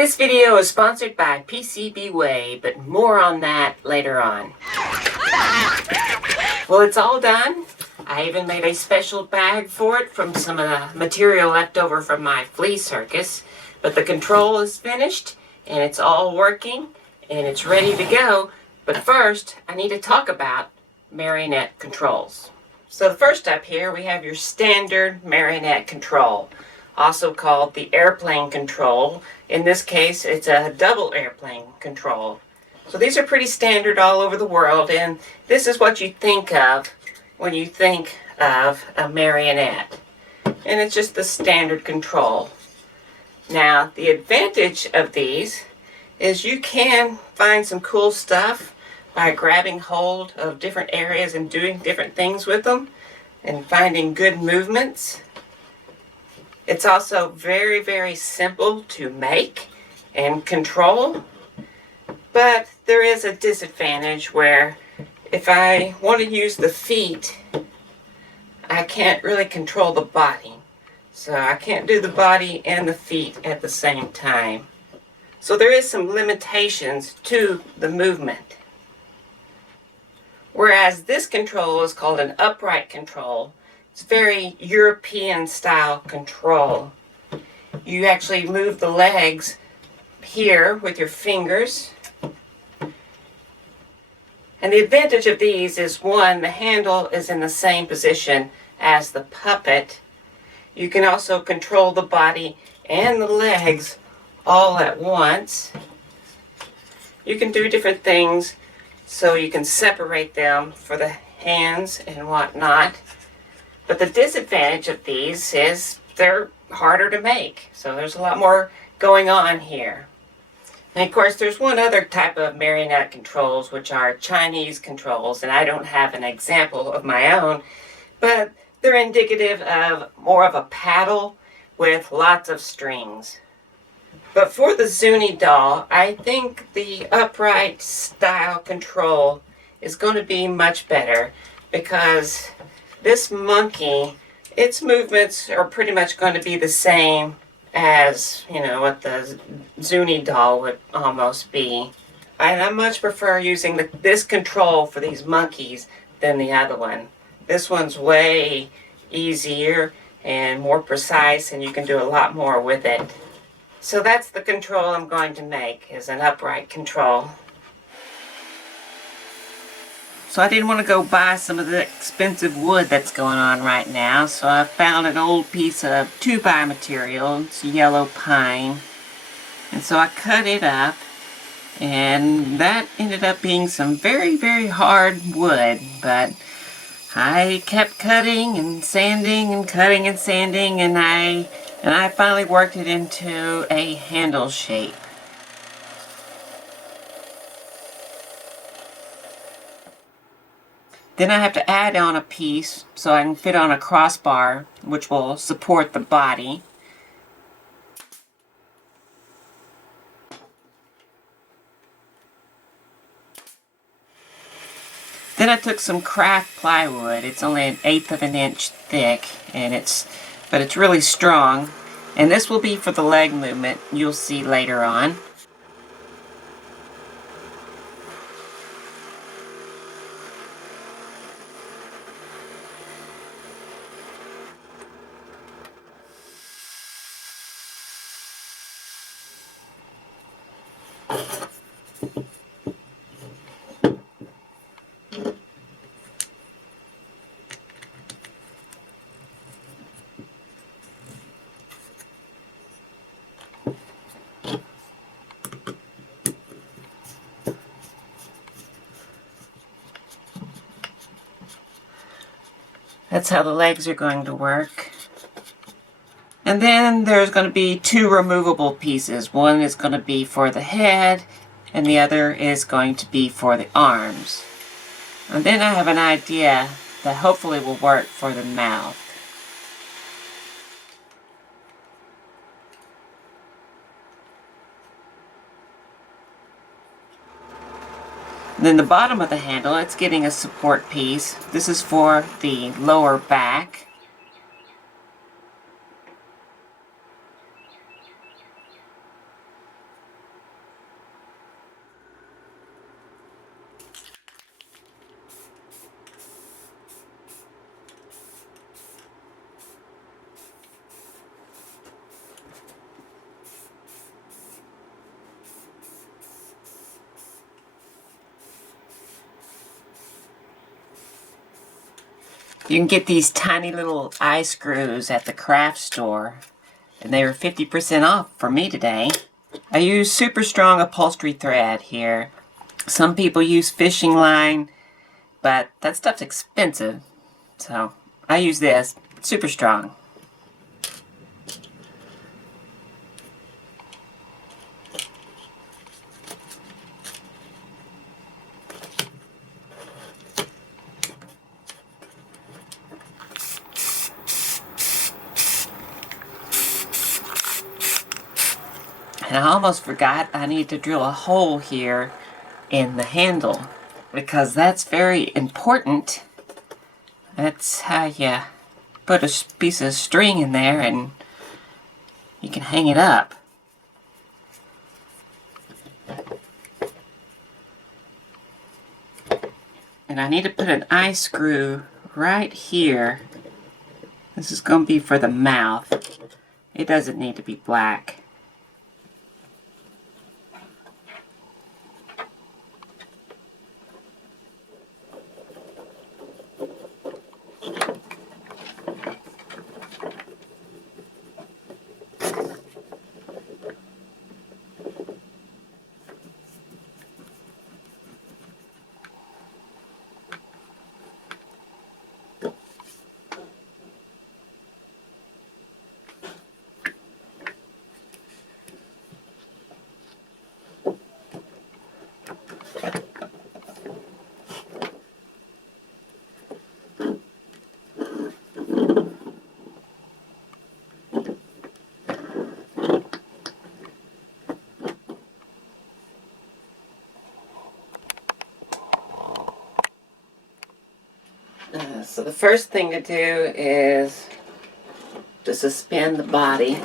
This video is sponsored by PCB Way, but more on that later on. Well, it's all done. I even made a special bag for it from some of the material left over from my flea circus. But the control is finished, and it's all working, and it's ready to go. But first, I need to talk about Marionette controls. So the first up here, we have your standard Marionette control, also called the airplane control. In this case, it's a double airplane control. So these are pretty standard all over the world, and this is what you think of when you think of a marionette. And it's just the standard control. Now, the advantage of these is you can find some cool stuff by grabbing hold of different areas and doing different things with them and finding good movements. It's also very, very simple to make and control, but there is a disadvantage where if I want to use the feet, I can't really control the body. So I can't do the body and the feet at the same time. So there is some limitations to the movement. Whereas this control is called an upright control. It's very European style control. You actually move the legs here with your fingers. And the advantage of these is, one, the handle is in the same position as the puppet. You can also control the body and the legs all at once. You can do different things so you can separate them for the hands and whatnot. But the disadvantage of these is they're harder to make. So there's a lot more going on here. And of course, there's one other type of marionette controls, which are Chinese controls, and I don't have an example of my own, but they're indicative of more of a paddle with lots of strings. But for the Zuni doll, I think the upright style control is going to be much better, because this monkey, its movements are pretty much going to be the same as, what the Zuni doll would almost be. And I much prefer using this control for these monkeys than the other one. This one's way easier and more precise, and you can do a lot more with it. So that's the control I'm going to make, is an upright control. So I didn't want to go buy some of the expensive wood that's going on right now, so I found an old piece of 2x material. It's yellow pine. And so I cut it up, and that ended up being some very, very hard wood, but I kept cutting and sanding and cutting and sanding, and I finally worked it into a handle shape. Then I have to add on a piece so I can fit on a crossbar, which will support the body. Then I took some craft plywood. It's only 1/8 of an inch thick, but it's really strong. And this will be for the leg movement, you'll see later on. That's how the legs are going to work. And then there's going to be 2 removable pieces. One is going to be for the head, and the other is going to be for the arms. And then I have an idea that hopefully will work for the mouth. And then the bottom of the handle, it's getting a support piece. This is for the lower back. You can get these tiny little eye screws at the craft store, and they were 50% off for me today. I use super strong upholstery thread here. Some people use fishing line, but that stuff's expensive, so I use this, super strong. And I almost forgot I need to drill a hole here in the handle, because that's very important. That's how you put a piece of string in there and you can hang it up. And I need to put an eye screw right here. This is going to be for the mouth. It doesn't need to be black. So the first thing to do is to suspend the body.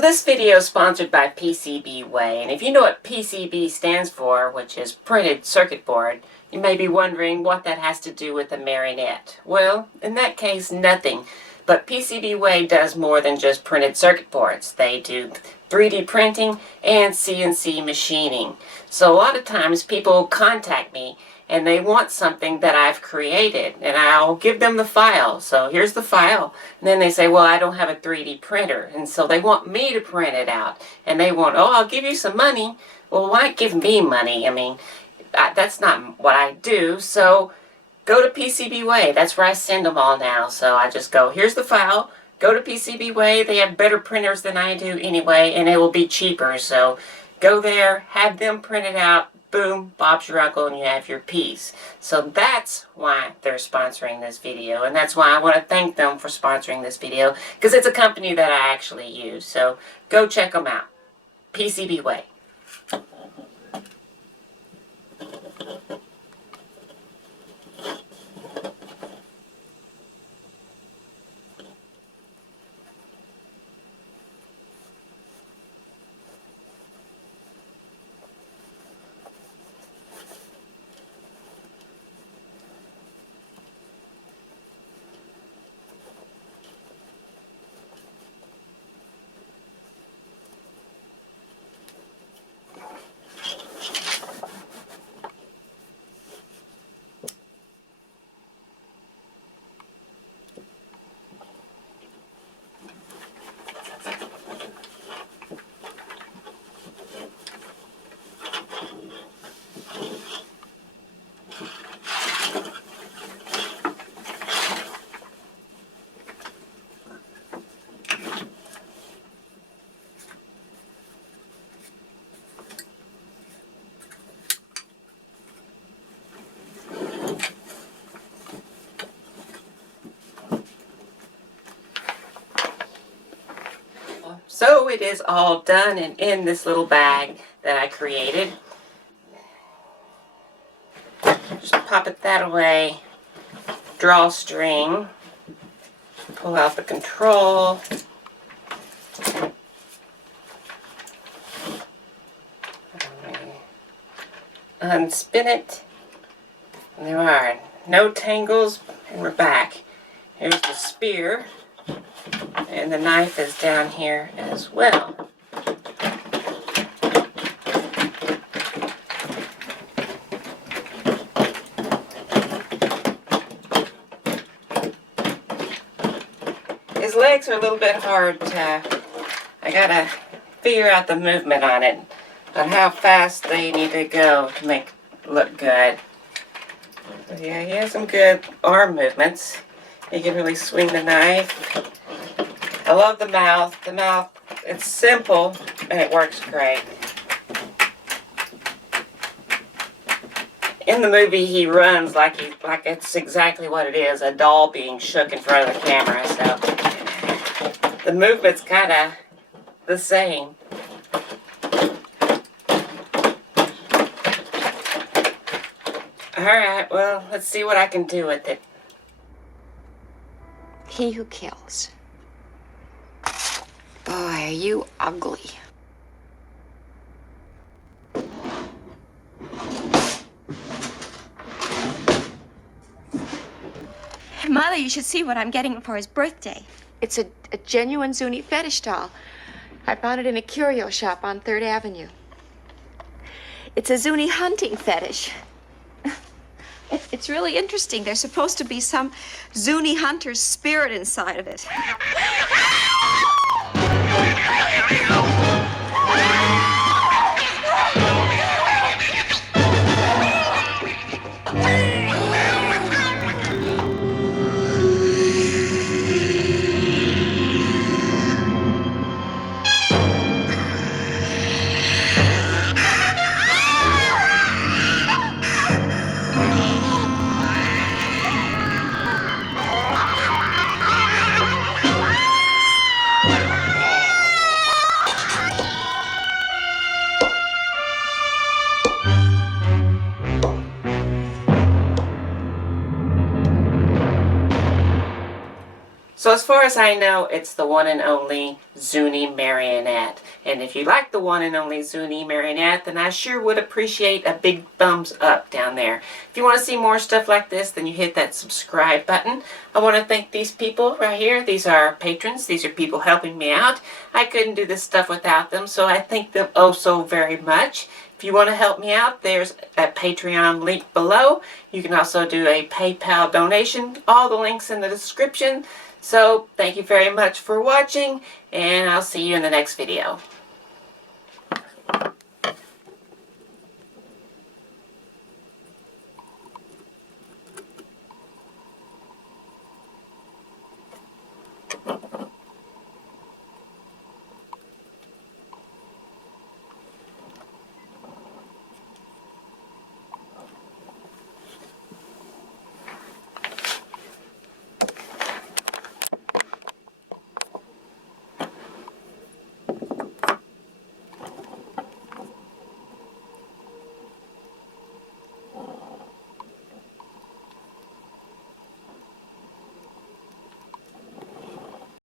So this video is sponsored by PCB Way, and if you know what PCB stands for, which is printed circuit board, you may be wondering what that has to do with a Marionette. Well, in that case, nothing. But PCB Way does more than just printed circuit boards. They do 3D printing and CNC machining. So a lot of times people contact me and they want something that I've created, and I'll give them the file. So here's the file, and then they say, well, I don't have a 3D printer, and so they want me to print it out, and they want, oh, I'll give you some money. Well, why give me money? I mean, that's not what I do. So go to PCB Way. That's where I send them all now. So I just go, here's the file, go to PCB Way. They have better printers than I do anyway, and it will be cheaper. So go there, have them print it out, boom, Bob's your uncle, and you have your piece. So that's why they're sponsoring this video, and that's why I want to thank them for sponsoring this video, because it's a company that I actually use. So go check them out. PCB Way. So it is all done and in this little bag that I created. Just pop it that away, drawstring, pull out the control, unspin it, and there are no tangles, and we're back. Here's the spear. And the knife is down here as well. His legs are a little bit hard to, I gotta figure out the movement on it, on how fast they need to go to make it look good. But yeah, he has some good arm movements. He can really swing the knife. I love the mouth. The mouth, it's simple and it works great. In the movie, he runs like it's exactly what it is, a doll being shook in front of the camera. So the movement's kind of the same. All right, well, let's see what I can do with it. He who kills. Boy, are you ugly. Mother, you should see what I'm getting him for his birthday. It's a genuine Zuni fetish doll. I found it in a curio shop on 3rd Avenue. It's a Zuni hunting fetish. It's really interesting. There's supposed to be some Zuni hunter's spirit inside of it. So as far as I know, it's the one and only Zuni Marionette. And if you like the one and only Zuni Marionette, then I sure would appreciate a big thumbs up down there. If you want to see more stuff like this, then you hit that subscribe button. I want to thank these people right here. These are patrons. These are people helping me out. I couldn't do this stuff without them, so I thank them oh so very much. If you want to help me out, there's a Patreon link below. You can also do a PayPal donation. All the links in the description. So, thank you very much for watching, and I'll see you in the next video.